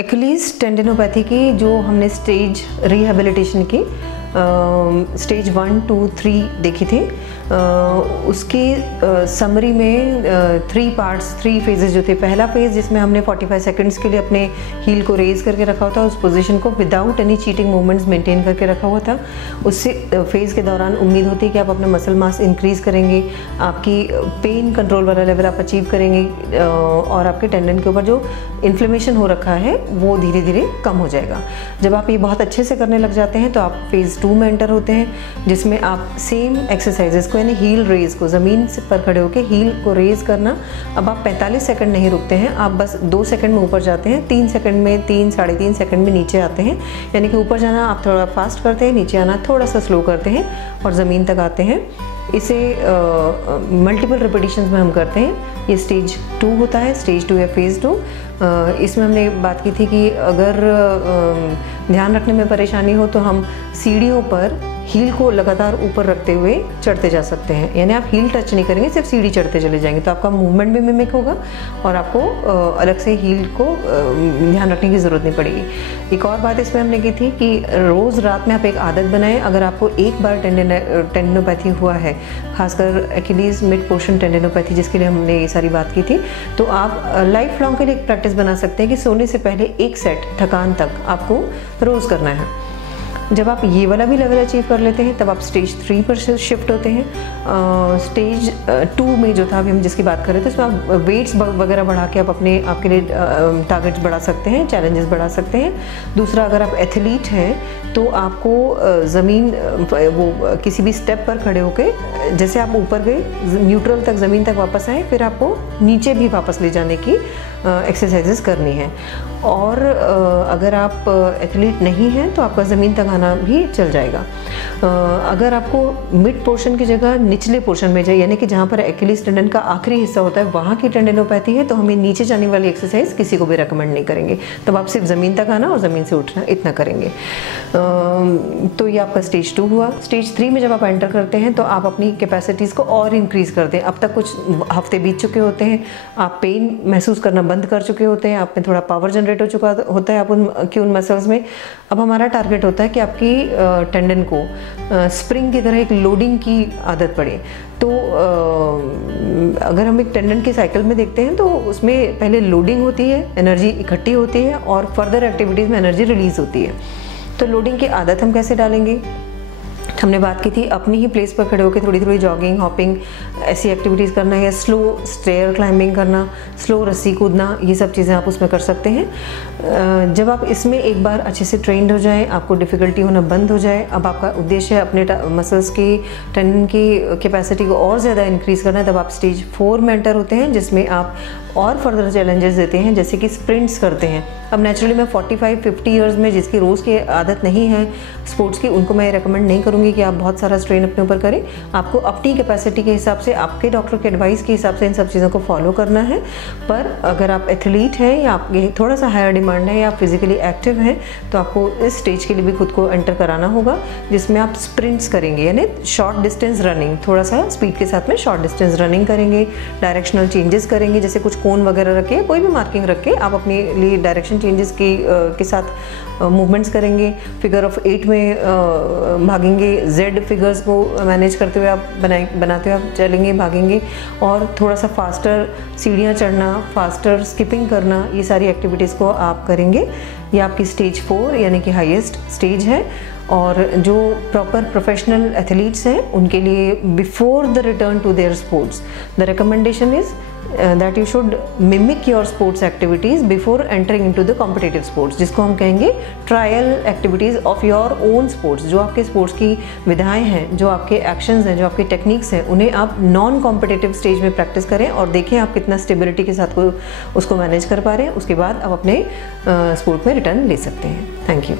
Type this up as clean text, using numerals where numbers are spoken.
एक्यूलीज tendinopathy की जो हमने स्टेज रिहेबिलिटेशन की स्टेज 1, 2, 3 देखी थी, उसकी समरी में 3 पार्ट्स, 3 फेजेस जो थे। पहला फेज जिसमें हमने 45 सेकंड्स के लिए अपने हील को रेज करके रखा हुआ था, उस पोजीशन को without any cheating movements maintain करके रखा हुआ था। उससे फेज के दौरान उम्मीद होती है कि आप अपना मसल मास इंक्रीज करेंगे, आपकी पेन कंट्रोल वाला लेवल आप अचीव करेंगे और आपके टेंडन के ऊपर जो इन्फ्लेमेशन हो रखा है वो धीरे धीरे कम हो जाएगा। जब आप ये बहुत अच्छे से करने लग जाते हैं तो आप फेज 2 में एंटर होते हैं, जिसमें आप सेम एक्सरसाइजेस को यानी हील रेज को, ज़मीन पर खड़े होकर हील को रेज करना। अब आप 45 सेकंड नहीं रुकते हैं, आप बस 2 सेकंड में ऊपर जाते हैं, 3 सेकंड में, 3 साढ़े 3 सेकंड में नीचे आते हैं। यानी कि ऊपर जाना आप थोड़ा फास्ट करते हैं, नीचे आना थोड़ा सा स्लो करते हैं और ज़मीन तक आते हैं। इसे मल्टीपल रिपीटिशंस में हम करते हैं। ये स्टेज 2 होता है, स्टेज 2 या फेज़ 2। इसमें हमने बात की थी कि अगर ध्यान रखने में परेशानी हो तो हम सीढ़ियों पर हील को लगातार ऊपर रखते हुए चढ़ते जा सकते हैं, यानी आप हील टच नहीं करेंगे, सिर्फ सीढ़ी चढ़ते चले जाएंगे, तो आपका मूवमेंट भी मिमिक होगा और आपको अलग से हील को ध्यान रखने की ज़रूरत नहीं पड़ेगी। एक और बात इसमें हमने की थी कि रोज़ रात में आप एक आदत बनाएं। अगर आपको एक बार टेंडिनोपैथी हुआ है, खासकर एक्यूलीज मिड पोर्शन टेंडिनोपैथी जिसके लिए हमने ये सारी बात की थी, तो आप लाइफ लॉन्ग के लिए एक प्रैक्टिस बना सकते हैं कि सोने से पहले 1 सेट थकान तक आपको रोज़ करना है। जब आप ये वाला भी लेवल अचीव कर लेते हैं तब आप स्टेज 3 पर शिफ्ट होते हैं। स्टेज 2 में जो था अभी हम जिसकी बात कर रहे थे, उसमें आप वेट्स वगैरह बढ़ा के आप आपके लिए टारगेट्स बढ़ा सकते हैं, चैलेंजेस बढ़ा सकते हैं। दूसरा, अगर आप एथलीट हैं तो आपको ज़मीन वो किसी भी स्टेप पर खड़े होकर, जैसे आप ऊपर गए न्यूट्रल तक, ज़मीन तक वापस आए, फिर आपको नीचे भी वापस ले जाने की एक्सरसाइजेस करनी है। और अगर आप एथलीट नहीं हैं तो आपका ज़मीन तक आना भी चल जाएगा। अगर आपको मिड पोर्शन की जगह निचले पोर्शन में जाए, यानी कि जहाँ पर एक्यूलीज टेंडन का आखिरी हिस्सा होता है, वहाँ की टेंडिनोपैथी है, तो हमें नीचे जाने वाली एक्सरसाइज किसी को भी रेकमेंड नहीं करेंगे। तब आप सिर्फ ज़मीन तक आना और ज़मीन से उठना, इतना करेंगे। तो ये आपका स्टेज 2 हुआ। स्टेज 3 में जब आप एंटर करते हैं तो आप अपनी कैपेसिटीज़ को और इंक्रीज़ करते हैं। अब तक कुछ हफ्ते बीत चुके होते हैं, आप पेन महसूस करना बंद कर चुके होते हैं, आप में थोड़ा पावर जनरेट हो चुका होता है आप उन मसल्स में। अब हमारा टारगेट होता है कि आपकी टेंडन को स्प्रिंग की तरह एक लोडिंग की आदत पड़े। तो अगर हम एक टेंडन की साइकिल में देखते हैं तो उसमें पहले लोडिंग होती है, एनर्जी इकट्ठी होती है और फर्दर एक्टिविटीज़ में एनर्जी रिलीज़ होती है। तो लोडिंग की आदत हम कैसे डालेंगे? हमने बात की थी अपनी ही प्लेस पर खड़े होकर थोड़ी थोड़ी जॉगिंग, हॉपिंग, ऐसी एक्टिविटीज़ करना, या स्लो स्टेयर क्लाइंबिंग करना, स्लो रस्सी कूदना, ये सब चीज़ें आप उसमें कर सकते हैं। जब आप इसमें एक बार अच्छे से ट्रेंड हो जाएं, आपको डिफ़िकल्टी होना बंद हो जाए, अब आपका उद्देश्य है अपने मसल्स की, टेंडन की कैपेसिटी को और ज़्यादा इंक्रीज़ करना है, तब आप स्टेज 4 में एंटर होते हैं, जिसमें आप और फर्दर चैलेंजेस देते हैं, जैसे कि स्प्रिंट्स करते हैं। अब नेचुरली मैं 45-50 ईयर्स में जिसकी रोज़ की आदत नहीं है स्पोर्ट्स की, उनको मैं रिकमेंड नहीं करूँगी कि आप बहुत सारा स्ट्रेन अपने ऊपर करें। आपको अपनी कैपेसिटी के हिसाब से, आपके डॉक्टर के एडवाइस के हिसाब से इन सब चीज़ों को फॉलो करना है। पर अगर आप एथलीट हैं या आपके थोड़ा सा हायर डिमांड है या आप फिजिकली एक्टिव हैं, तो आपको इस स्टेज के लिए भी खुद को एंटर कराना होगा, जिसमें आप स्प्रिंट्स करेंगे, यानी शॉर्ट डिस्टेंस रनिंग, थोड़ा सा स्पीड के साथ में शॉर्ट डिस्टेंस रनिंग करेंगे, डायरेक्शनल चेंजेस करेंगे, जैसे कुछ कोन वगैरह रख के, कोई भी मार्किंग रख के आप अपने लिए डायरेक्शन चेंजेस के साथ मूवमेंट्स करेंगे। फिगर ऑफ 8 में भागेंगे, जेड फिगर्स को मैनेज करते हुए आप बनाते हुए आप चलेंगे, भागेंगे, और थोड़ा सा फास्टर सीढ़ियाँ चढ़ना, फास्टर स्किपिंग करना, ये सारी एक्टिविटीज़ को आप करेंगे। ये आपकी स्टेज 4 यानी कि हाईएस्ट स्टेज है। और जो प्रॉपर प्रोफेशनल एथलीट्स हैं उनके लिए before the return to their sports the recommendation is that you should mimic your sports activities before entering into the competitive sports, जिसको हम कहेंगे trial activities of your own sports. जो आपके sports की विधाएं हैं, जो आपके एक्शंस हैं, जो आपकी टेक्निक्स हैं, उन्हें आप नॉन कॉम्पिटिटिव स्टेज में प्रैक्टिस करें और देखें आप कितना स्टेबिलिटी के साथ उसको मैनेज कर पा रहे हैं। उसके बाद आप अपने स्पोर्ट में रिटर्न ले सकते हैं। Thank you.